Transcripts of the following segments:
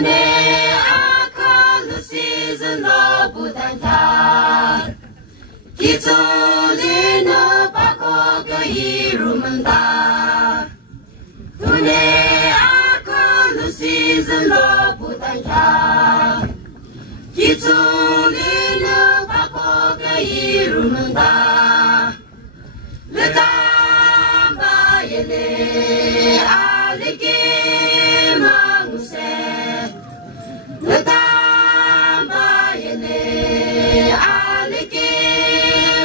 돈에 아칼 시즌로 부탄타 기초리는 바꿔 그 이루문다 돈에 아칼 시즌로 부탄타 기초리는 바꿔 그 이루문다 르담바예레 알리기 망세 르담바예레 알리기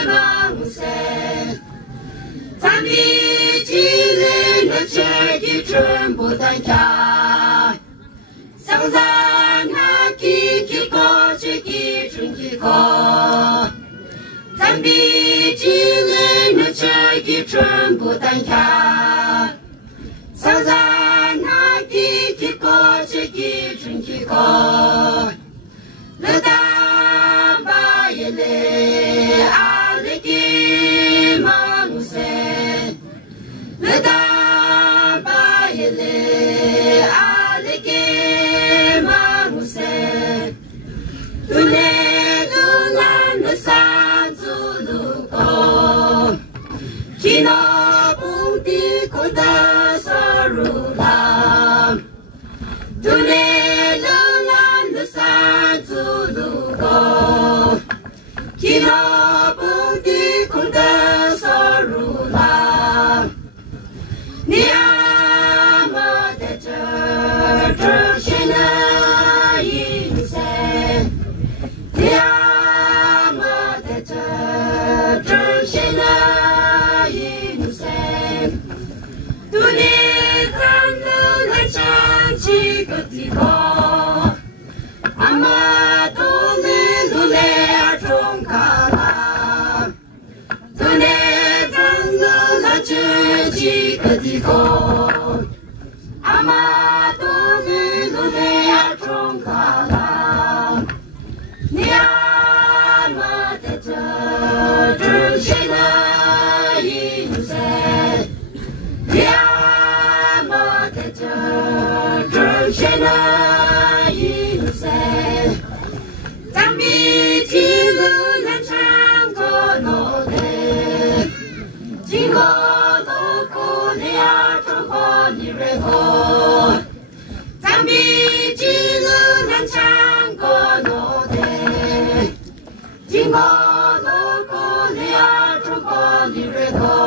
망세 잠비지는 너체기 전부 단자 상산하기 기꺼지기 준기고 잠비지는 너체기 전부 단자 상산하기 기꺼지기 준기고 르담바예레 알리기 망세 르담바예레 알리기 망세 눈에 눈안 산주루고 기나봉띠 고다 서루람 눈에 눈안 산주루고 기나봉띠 고다 서루람 니아마 대저 정신아 인생 니아마 대저 정신아 인생 눈이 감는 찬치 끝이고 아마도 내 눈에 종가라 눈에 감는 찬치 끝이고 아마도 내 눈에 종가라 내 아마 대저 정신아 인생 내 아마 대저 정신아 인생 잠비지는 한참 건너네 징거놓고 내 아tro고 니래고 잠비지는 한참 건너네 징거놓고 내 아tro고 니래고